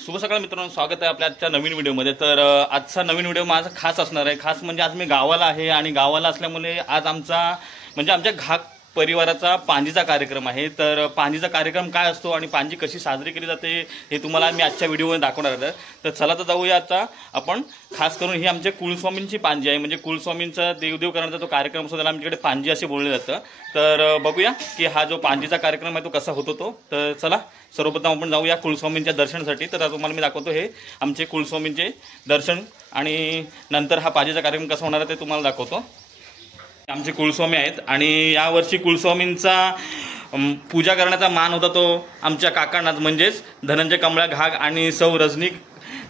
शुभ सकाळ मित्रांनो, स्वागत आहे आपल्या आजच्या नवीन व्हिडिओमध्ये। तर आजचा नवीन व्हिडिओ माझा खास असणार आहे। खास म्हणजे आज मी गावाला आहे आणि गावाला असल्यामुळे आज आमच्या घाक परिवाराचा पांजीचा कार्यक्रम आहे। तर पांजीचा कार्यक्रम काय असतो आणि पांजी कशी साजरी केली जाते हे तुम्हाला मी आजच्या व्हिडिओमध्ये दाखवणार आहे। तर चला तर जाऊया आता आपण। खास करून ही आमच्या कुलस्वामींची पांजी आहे, म्हणजे कुलस्वामींचा देवदेव करण्याचा तो कार्यक्रम असतो, त्याला आमच्याकडे पांजी असे बोलले जातं। तर बघूया की हा जो पांजीचा कार्यक्रम आहे तो कसा होतो तो। तर चला सर्वप्रथम आपण जाऊया कुलस्वामींच्या दर्शनासाठी। तर तुम्हाला मी दाखवतो हे आमचे कुलस्वामींचे दर्शन आणि नंतर हा पांजीचा कार्यक्रम कसा होणार आहे ते तुम्हाला दाखवतो। आमचे कुलस्वामी आहेत आणि यावर्षी कुलस्वामींचा पूजा करण्याचा मान होता तो आमच्या काकांना, म्हणजेच धनंजय कमळा घाग आणि सौ रजनी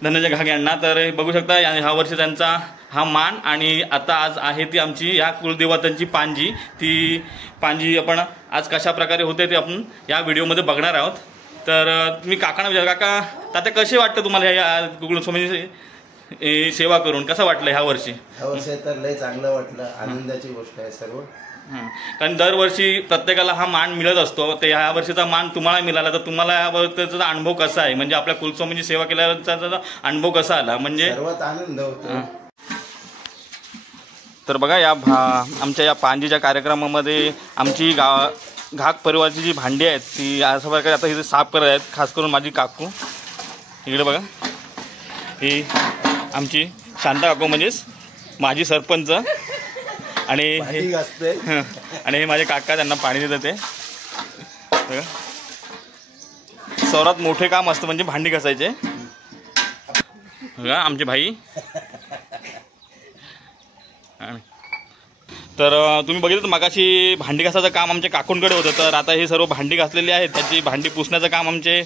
धनंजय घाग यांना। तर बघू शकता ह्या वर्षी त्यांचा हा मान आणि आता आज आहे ती आमची या कुलदेवतांची पांजी। ती पांजी आपण आज कशा प्रकारे होते ते आपण या व्हिडिओमध्ये बघणार आहोत। तर तुम्ही काकांना विचार, काका तात्या कसे वाटतं तुम्हाला या कुलस्वामी सेवा करून, कसं वाटलं ह्या वर्षी? ह्या वर्षी तर लय चांगलं वाटलं, आनंदाची गोष्ट आहे सर्व। कारण दरवर्षी प्रत्येकाला हा मान मिळत असतो, तर ह्या वर्षीचा मान तुम्हाला मिळाला। तर तुम्हाला याबद्दलचा अनुभव कसा आहे, म्हणजे आपल्या कुलस्वामीची सेवा केल्याचा अनुभव कसा आला? म्हणजे सर्वात आनंद होतो। तर बघा आमच्या या पांजीच्या कार्यक्रमामध्ये आमची घाक परिवाराची जी भांडी आहेत ती अशा प्रकारे आता इथे साफ करत आहेत। खास करून माझी काकू इकडे बघा, ही आमची शांता काकू म्हणजेच माझी सरपंच आणि हे माझे काका, त्यांना पाणी देतात ते बघा। सर्वात मोठे काम असतं म्हणजे भांडी घासायचे बघा आमचे भाई। तर तुम्ही बघितलं मगाशी भांडी घासायचं काम आमच्या काकूंकडे होतं, तर आता हे सर्व भांडी घासलेली आहेत, त्याची भांडी पुसण्याचं काम आमचे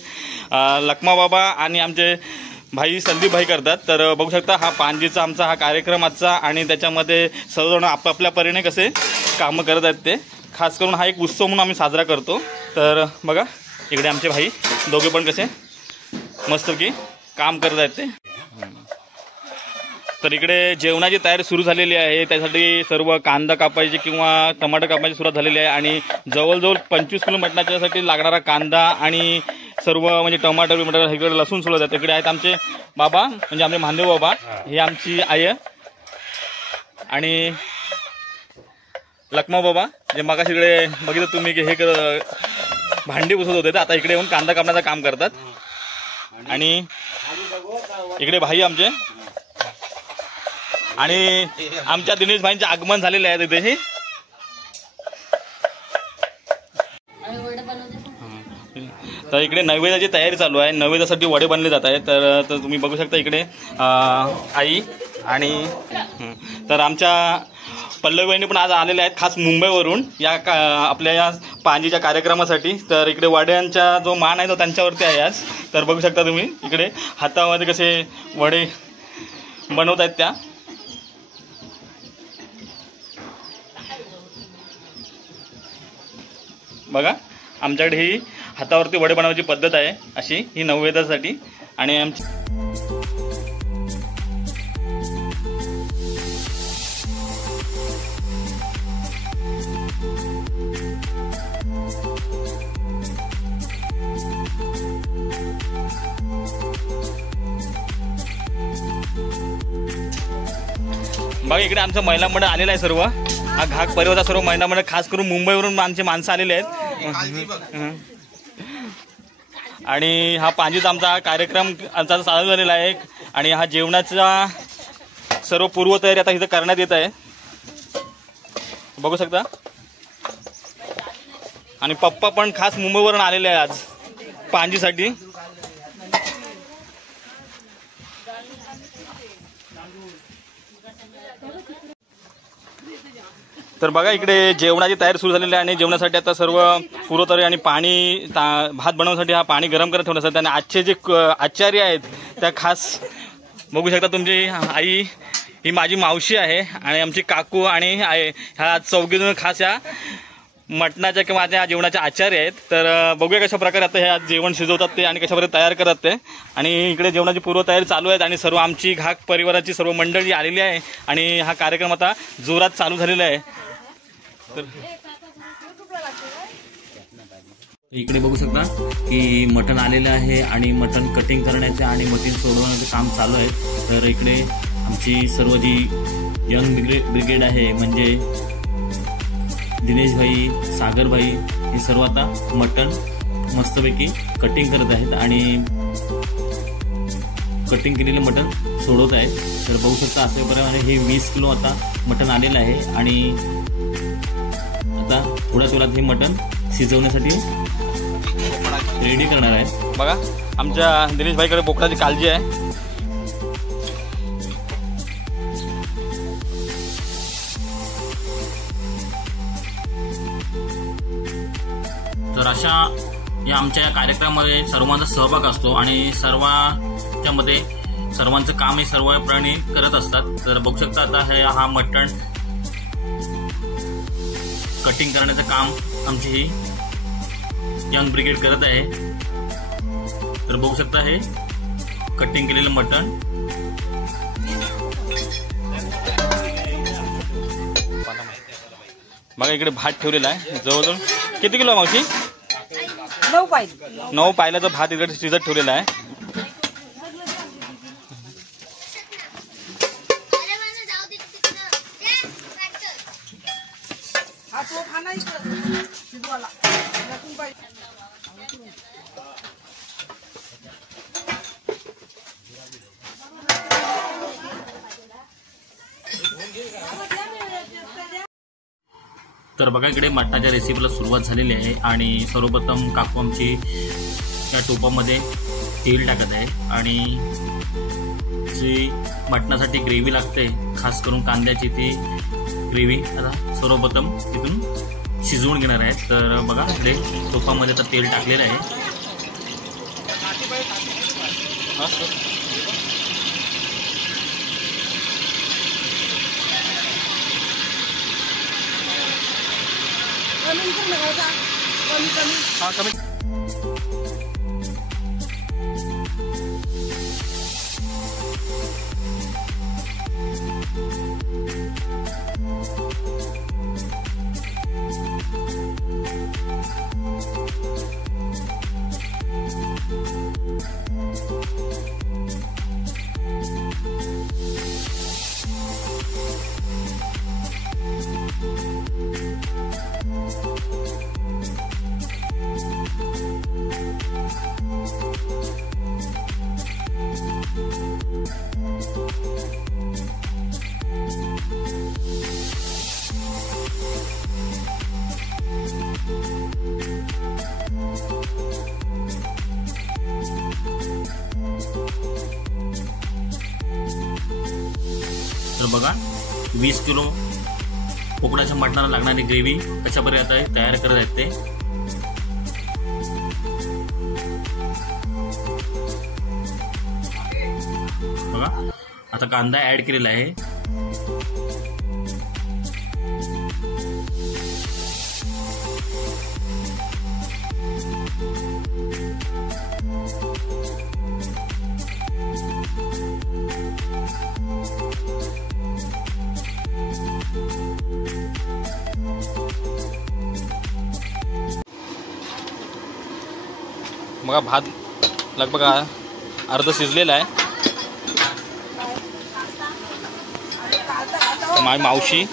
लखमा बाबा आणि आमचे भाई संदीप भाई करतात। तर बघू शकता हा पांजीचा आमचा हा कार्यक्रम आजचा, आणि त्याच्यामध्ये सर्वजण आपापल्या परीने कसे कामं करत आहेत ते। खास करून हा एक उत्सव म्हणून आम्ही साजरा करतो। तर बघा इकडे आमचे भाई दोघे पण कसे मस्त की काम करत आहेत ते। तर इकडे जेवणाची तयारी सुरू झालेली आहे, त्यासाठी सर्व कांदा कापायची किंवा टमाटर कापायची सुरुवात झालेली आहे आणि जवळजवळ 25 किलो मटणाच्यासाठी लागणारा कांदा आणि सर्व म्हणजे टमाटर बिमाटर इकडे लसूण सुरू होतात। इकडे आहेत आमचे बाबा, म्हणजे आमचे महादेव बाबा, हे आमची आई आणि लखमा बाबा जे मगाशी इकडे बघितलं तुम्ही की हे भांडी पुसत होते, तर आता इकडे येऊन कांदा कापण्याचं काम करतात। आणि इकडे भाई आमचे आणि आमच्या दिनेश भाईंचे आगमन झालेले आहे तिथे। तर इकडे नैवेद्याची तयारी चालू आहे, नैवेद्यासाठी वडे बनले जात आहेत। तर तुम्ही बघू शकता इकडे आई आणि तर आमच्या पल्लवी बहिणी पण आज आलेल्या आहेत खास मुंबईवरून या आपल्या या पांजीच्या कार्यक्रमासाठी। तर इकडे वड्यांचा जो मान आहे तो त्यांच्यावरती आहे आज। तर बघू शकता तुम्ही इकडे हातामध्ये कसे वडे बनवत आहेत त्या। बघा आमच्याकडे ही हातावरती वडे बनवायची पद्धत आहे अशी, ही नैवेद्यासाठी। आणि आमची बघा इकडे आमचं महिला मंडळ आलेलं आहे सर्व। हा घाक परिवाराचा सर्व महिला मंडळ, खास करून मुंबईवरून आमचे माणसं आलेले आहेत। आणि हा पांजीचा आमचा कार्यक्रम आमचा चालू झालेला आहे आणि हा जेवणाचा सर्व पूर्वतयारी आता इथं करण्यात येत आहे, बघू शकता। आणि पप्पा पण खास मुंबईवरून आलेले आहे आज पांजीसाठी। तर बघा इकडे जेवणाची तयारी सुरू झालेली आहे आणि जेवणासाठी आता सर्व पूर्वतयारी आणि पाणी भात बनवण्यासाठी हा पाणी गरम करत ठेवण्यासाठी। आणि आजचे जे आचार्य आहेत त्या खास बघू शकता, तुमची आई ही माझी मावशी आहे आणि आमची काकू आणि आहे, ह्या चौघीजण खास या मटणाच्या किंवा माझ्या जेवणाचे आचार्य आहेत। तर बघूया कशा प्रकारे आता हे जेवण शिजवतात ते आणि कशा प्रकारे तयार करतात ते। आणि इकडे जेवणाची पूर्वतयारी चालू आहे आणि सर्व आमची घाक परिवाराची सर्व मंडळी आलेली आहे आणि हा कार्यक्रम आता जोरात चालू झालेला आहे। तर इकडे बघू शकता की मटण आलेलं आहे आणि मटण कटिंग करण्याचं आणि मटण सोडवण्याचं काम चालू आहे. तर इकडे आमची सर्व जी यंग ब्रिगेड आहे म्हणजे दिनेश भाई, सागर भाई हे सर्व आता मटण मस्तपैकी कटिंग करत आहेत आणि कटिंग केलेलं मटण सोडवत आहेत. तर बघू शकता अशा प्रकारे हे 20 किलो आता मटण आलेलं आहे आणि आता थोड्याच वेळात हे मटण शिजवण्यासाठी रेडी करणार आहे. बघा आमच्या दिनेश भाईकडे बोकडाची काळजी आहे. तर अशा या आमच्या कार्यक्रमामध्ये सर्वांचा सहभाग असतो आणि सर्वांच्यामध्ये सर्वांचं काम हे सर्व प्राणी करत असतात. तर बघू शकता आता हा मटण कटिंग करण्याचं काम आमची ही यंग ब्रिगेड करत आहे. तर बघू शकता हे कटिंग केलेलं मटण बघा. इकडे भात ठेवलेला आहे जवळजवळ किती किलो मावशी? 9 पायलाचा भात इकडे शिजत ठेवलेला आहे. तर बघा इकडे मटणाच्या रेसिपीला सुरुवात झालेली आहे आणि सर्वप्रथम काकू आमची या टोपामध्ये तेल टाकत आहे आणि जी मटणासाठी ग्रेव्ही लागते खास करून कांद्याची ती ग्रेव्ही आता सर्वप्रथम तिथून शिजवून घेणार आहे. तर बघा इकडे टोपामध्ये आता तेल टाकलेलं आहे. कमी तर बघा 20 किलो बोकडाच्या मटणाला लागणारी ग्रेव्ही कशा प्रकारे तयार करत आहेत ते. बघा आता कांदा ऍड केलेला आहे. बघा भात लगभग अर्ध शिजलेला आहे. माझी मावशी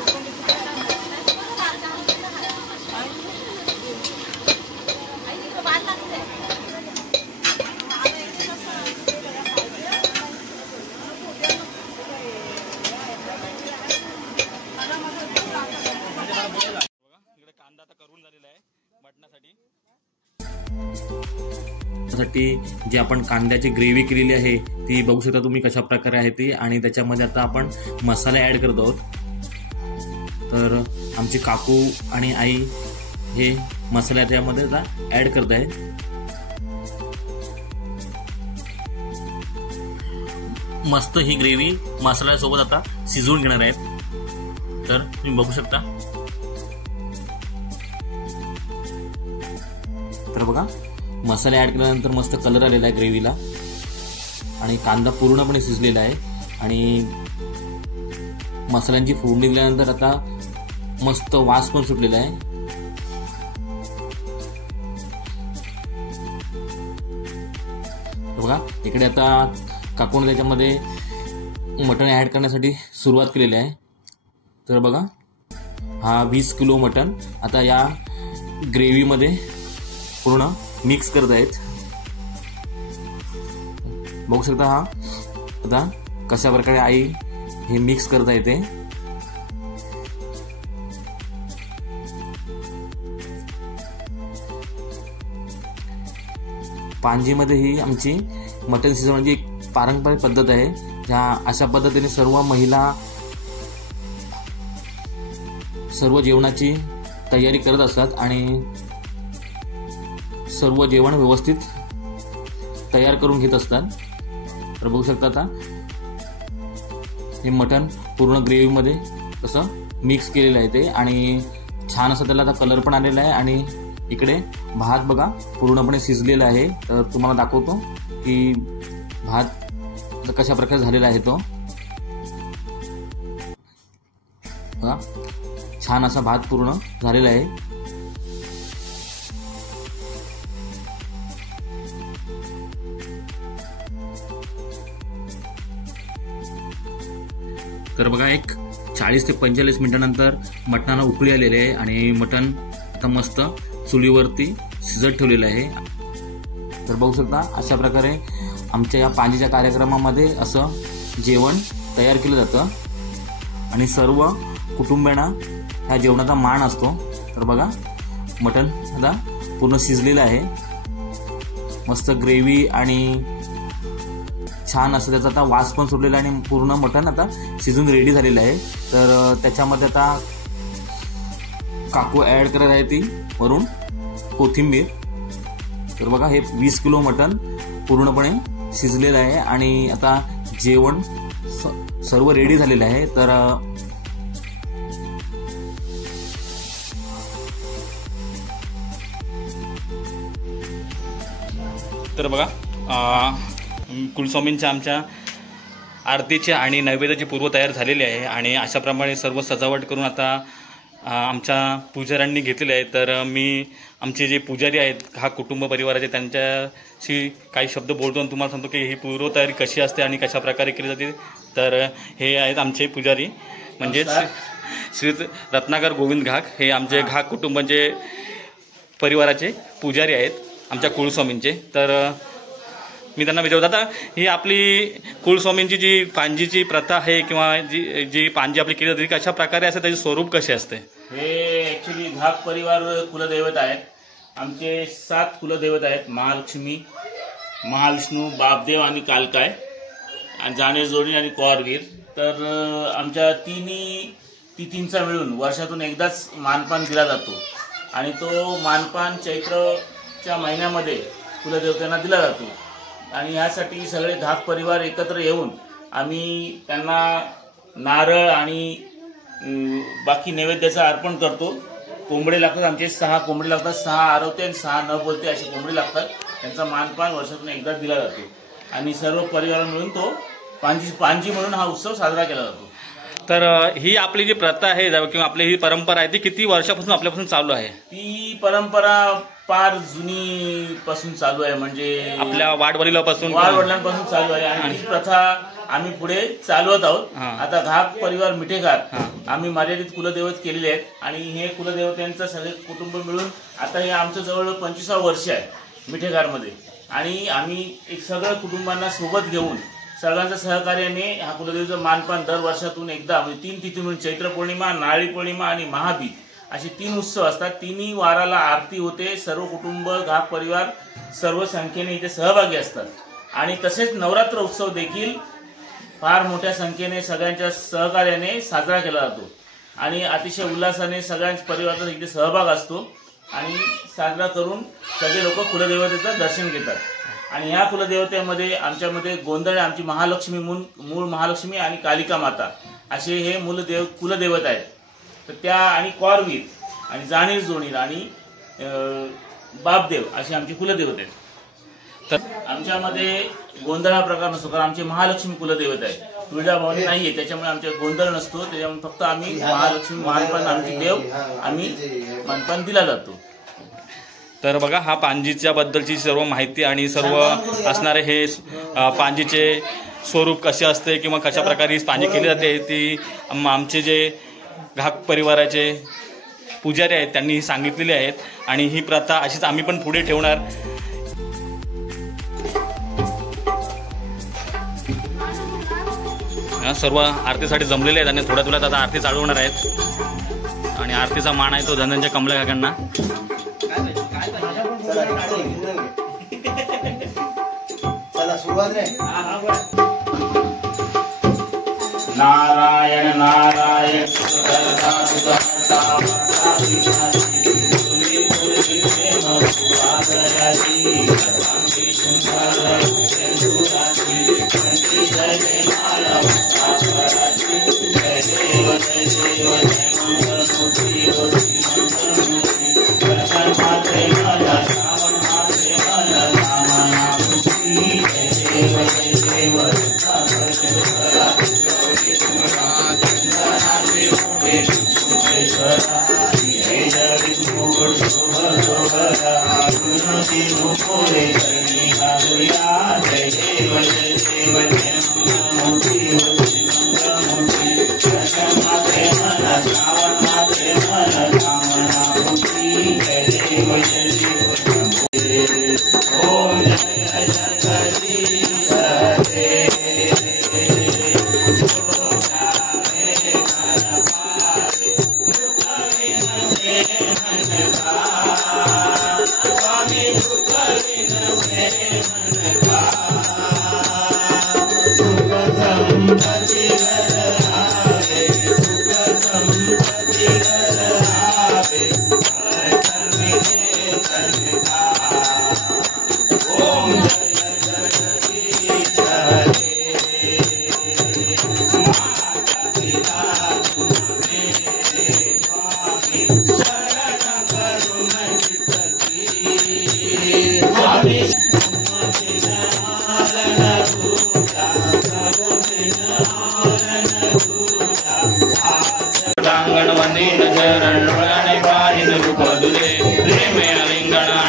कांदा आता करून झालेला आहे मटणासाठी. जी आपण कांद्याची ग्रेव्ही केलेली आहे ती बघू शकता तुम्ही कशा प्रकारे आहे ती. आणि त्याच्यामध्ये आता आपण मसाले ऍड करत आहोत. तर आमची काकू आणि आई हे मसाले त्यामध्ये आता ऍड करत आहे. मस्त ही ग्रेव्ही मसाल्यासोबत आता शिजवून घेणार आहेत. तर तुम्ही बघू शकता. तर बघा मसाले ऍड केल्यानंतर मस्त कलर आलेला आहे ग्रेव्हीला आणि कांदा पूर्णपणे शिजलेला आहे आणि मसाल्यांची फोडणी दिल्यानंतर आता मस्त वास पण सुटलेला आहे. बघा इकडे आता काकून त्याच्यामध्ये मटण ॲड करण्यासाठी सुरुवात केलेली आहे. तर बघा हा 20 किलो मटण आता या ग्रेव्हीमध्ये पूर्ण मिक्स करत आहेत. बघू शकता हा आता कशा प्रकारे आई हे मिक्स करता येते. पांजीमध्ये ही आमची मटण शिजवण्याची एक पारंपरिक पद्धत आहे. ज्या अशा पद्धतीने सर्व महिला सर्व जेवणाची तयारी करत असतात आणि सर्व जेवण व्यवस्थित तयार करून घेत असतात. तर बघू शकता आता हे मटण पूर्ण ग्रेव्हीमध्ये कसं मिक्स केलेलं आहे ते आणि छान असं त्याला आता कलर पण आलेला आहे. आणि इकडे भात बघा पूर्णपणे शिजलेला आहे. तर तुम्हाला दाखवतो की भात कशा प्रकारे झालेला आहे तो. बघा छान असा भात पूर्ण झालेला आहे. तर बघा एक 40 ते 45 मिनिटानंतर मटणाला उकळी आलेली आहे आणि मटण आता मस्त चुलीवरती शिजत ठेवलेलं आहे. तर बघू शकता अशा प्रकारे आमच्या या पांजीच्या कार्यक्रमामध्ये असं जेवण तयार केलं जातं आणि सर्व कुटुंबियांना ह्या जेवणाचा मान असतो. तर बघा मटण आता पूर्ण शिजलेलं आहे. मस्त ग्रेव्ही आणि छान असं त्याचा आता वास पण सुटलेला आणि पूर्ण मटण आता शिजून रेडी झालेलं आहे. तर त्याच्यामध्ये आता काकू ॲड करत आहे ती वरून कोथिंबीर. तर बघा हे 20 किलो मटण पूर्णपणे शिजलेलं आहे आणि आता जेवण सर्व रेडी झालेलं आहे. तर बघा कुलस्वामींच्या आमच्या आरतीची आणि नैवेद्याची पूर्वतयार झालेली आहे आणि अशाप्रमाणे सर्व सजावट करून आता आमच्या पुजाऱ्यांनी घेतलेले आहे. तर मी आमचे जे पुजारी आहेत हा कुटुंब परिवाराचे त्यांच्याशी काही शब्द बोलतो आणि तुम्हाला सांगतो की ही पूर्वतयारी कशी असते आणि कशा प्रकारे केली जाते. तर हे आहेत आमचे पुजारी म्हणजेच श्री रत्नाकर गोविंद घाक. हे आमचे घाक कुटुंबाचे परिवाराचे पुजारी आहेत आमच्या कुलस्वामींचे. तर मी त्यांना विचारतो आता ही आपली कुलस्वामींची जी पांजीची प्रथा आहे किंवा जी पांजी आपली केली जाते कशा प्रकारे असते, त्याचे स्वरूप कसे असते? हे ॲक्च्युली घाक परिवार कुलदैवत आहेत. आमचे 7 कुलदैवत आहेत. महालक्ष्मी, महाविष्णू, बापदेव आणि कालकाय आणि जाणेजोडी आणि कौरवीर. तर आमच्या तिन्हीचा मिळून वर्षातून एकदाच मानपान दिला जातो आणि तो मानपान चैत्रच्या महिन्यामध्ये कुलदेवतांना दिला जातो. आणि ह्यासाठी सगळे घाक परिवार एकत्र येऊन आम्ही त्यांना नारळ आणि बाकी नैवेद्याचं अर्पण करतो. कोंबडे लागतात, आमचे 6 कोंबडे लागतात. 6 आरवते आणि 6 न बोलते असे कोंबडे लागतात. त्यांचा मानपान वर्षातून एकदा दिला जातो आणि सर्व परिवार मिळून तो पांजी म्हणून हा उत्सव साजरा केला जातो. तर ही आपली जी प्रथा आहे किंवा आपली ही परंपरा आहे ती किती वर्षापासून आपल्यापासून चालू आहे? ती परंपरा फार जुनी पासून चालू आहे. म्हणजे आपल्या वाडवडिलांपासून चालू आहे आणि ही प्रथा आम्ही पुढे चालवत आहोत. आता घाक परिवार मिठेघार आम्ही मर्यादित कुलदैवत केलेले आहेत आणि हे कुलदेवतांचं सगळे कुटुंब मिळून आता हे आमचं जवळ 25वं वर्ष आहे मिठेघारमध्ये. आणि आम्ही एक सगळं कुटुंबांना सोबत घेऊन सगळ्यांच्या सहकार्याने हा कुलदेवीचं मानपान दर वर्षातून एकदा म्हणजे 3 तिथी म्हणून चैत्र पौर्णिमा, नारळी पौर्णिमा आणि महाबीज असे 3 उत्सव असतात. तिन्ही वाराला आरती होते. सर्व कुटुंब घाक परिवार सर्व संख्येने इथे सहभागी असतात. आणि तसेच नवरात्र उत्सव देखील फार मोठ्या संख्येने सगळ्यांच्या सहकार्याने साजरा केला जातो आणि अतिशय उल्हासाने सगळ्यांच्या परिवाराचा इथे सहभाग असतो आणि साजरा करून सगळे लोक कुलदेवतेचं दर्शन घेतात. आणि ह्या कुलदेवतेमध्ये आमच्यामध्ये गोंधळ आमची महालक्ष्मी मूळ महालक्ष्मी आणि कालिका माता असे हे कुलदेवत आहेत. तर त्या आणि कौरवीर आणि जाणीर जोणीर आणि बापदेव असे आमचे कुलदेवत आहेत. तर आमच्यामध्ये गोंधळ हा प्रकार नसतो कारण आमचे महालक्ष्मी कुलदेवत आहे. तुळजाभवानी नाही आहे त्याच्यामुळे आमच्या गोंधळ नसतो. त्याच्यामुळे फक्त आम्ही महालक्ष्मी मानपान आमची देव आम्ही मानपान दिला जातो. तर बघा हा पांजीच्या बद्दलची सर्व माहिती आणि सर्व असणारे हे पांजीचे स्वरूप कसे असते किंवा कशा प्रकारे पांजी केली जाते ती आमचे जे घाक परिवाराचे पुजारी आहेत त्यांनी सांगितलेली आहेत आणि ही प्रथा अशीच आम्ही पण पुढे ठेवणार. सर्व आरतीसाठी जमलेले आहेत आणि थोड्या थोड्यात आता आरती चालवणार आहेत आणि आरतीचा मान आहे तो धनंजय कमले काकांना. चला सुरुवात रे. नारायण नारायण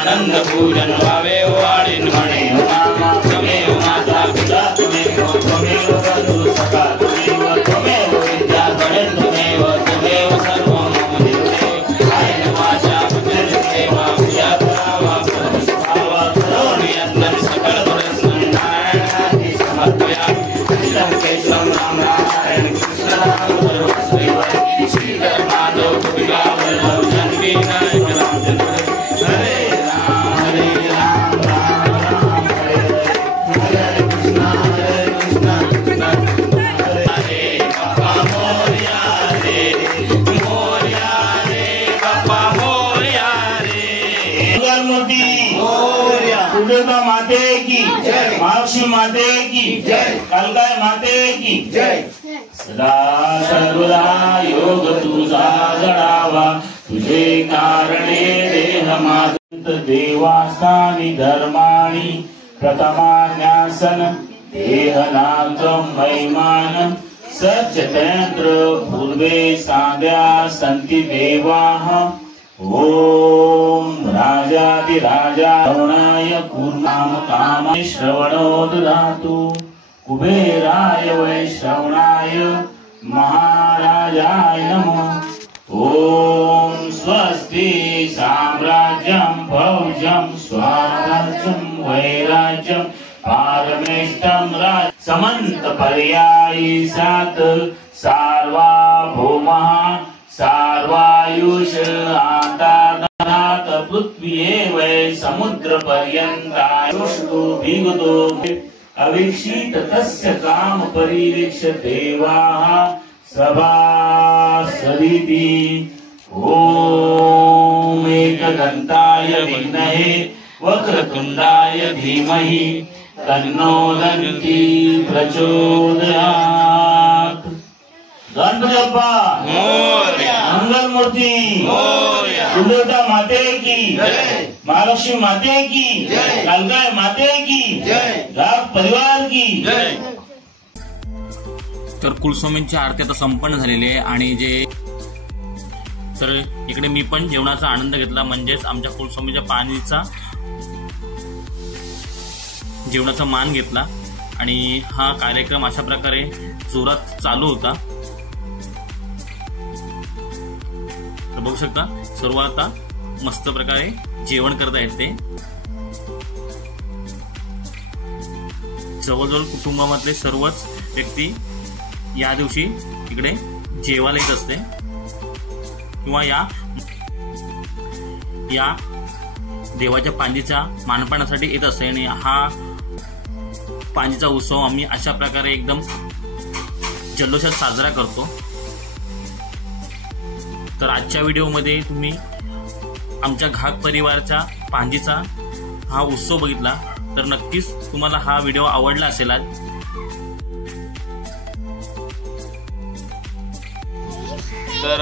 आनंद पूजन भावे वाळीन म्हणे त्वमेव माता पिता त्वमेव बंधु सखा त्वमेव विद्या गणेश त्वमेव सर्व मम देवे आयन वाचा सेवा प्रिया भावा भावा करुणयंतन सकल गुण नारायण समर्पया केशव राम नारायण कृष्ण राम श्रीधर माधव गोपिका वल्लभ जानकी नायक रामचंद्र हरे माते की जय, महालक्ष्मी माते की जय, कालकाय माते की जय. सदा सर्वदा योग तुझा घडावा तुझे कारणे देह मात देवास्थानी धर्माणी प्रथमान्यासन देहनाथम महिमान सच्चतंत्र पूर्वे साध्या संति देवाः. ओम राजाधिराजा श्रवणाय पूर्णाम काम श्रवणो ददातु कुबेराय वैश्रवणाय महाराजाय नमः. ओम स्वस्ति साम्राज्यं भौजं स्वाराज्यं वैराज्यं पारमेष्टं राज समंत पर्यायी सात सार्वभौमः सार्वायुष आतानात पृथ्वी वै समुद्र पर्यंतायुष्टो भिगतो अवीक्षित तस्य काम परिवीक्ष देवाः सभासदिति. ओम एकदन्ताय विद्महे वक्रतुंडाय धीमहि तन्नो दन्ति प्रचोदयात्. गणपति बप्पा मोरया, मंगल मूर्ति मोरया, दुर्गा माते की जय, महालक्ष्मी माते की जय, कालकाय माते की जय, घाक परिवार की जय. तर कुलस्वामींची आरती आता संपन्न झालेली आहे आणि जे तर इकडे मी पण जेवणाचा आनंद घेतला, म्हणजेच आमच्या कुलस्वामीच्या पाणीचा जेवणाचा मान घेतला आणि हा कार्यक्रम अशा प्रकारे जोरात चालू होता. तर बघू शकता सर्व आता मस्त प्रकारे जेवण करत आहेत ते. जवळजवळ कुटुंबामधले सर्वच व्यक्ती या दिवशी इकडे जेवायला येत असते किंवा या देवाच्या पांजीच्या मानपानासाठी येत असते. आणि हा पांजीचा उत्सव आम्ही अशा प्रकारे एकदम जल्लोषात साजरा करतो. तर आजच्या व्हिडिओमध्ये तुम्ही आमच्या घाग परिवाराच्या पांजीचा हा उत्सव बघितला, तर नक्कीच तुम्हाला हा व्हिडिओ आवडला असेल. तर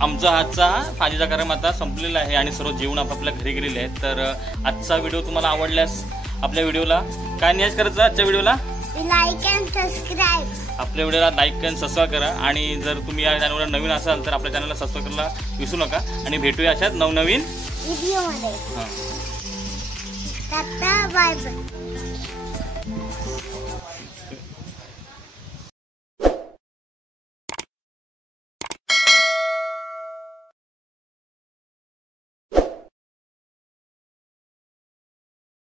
आमचा आजचा पांजीचा कार्यक्रम आता संपलेला आहे आणि सर्व जेवण आपापल्या घरी गेलेले आहेत. तर आजचा व्हिडिओ तुम्हाला आवडल्यास आपल्या व्हिडिओला काय नियाज करायचं, आजच्या व्हिडिओला लाईक अँड सबस्क्राईब, आपल्या व्हिडिओला लाईक अँड सबस्क्राईब करा. आणि जर तुम्ही या चॅनलवर नवीन असाल तर आपल्या चॅनलला सबस्क्राईब करायला विसरू नका. आणि भेटूया अशाच नवनवीन व्हिडिओमध्ये. Tata bye bye.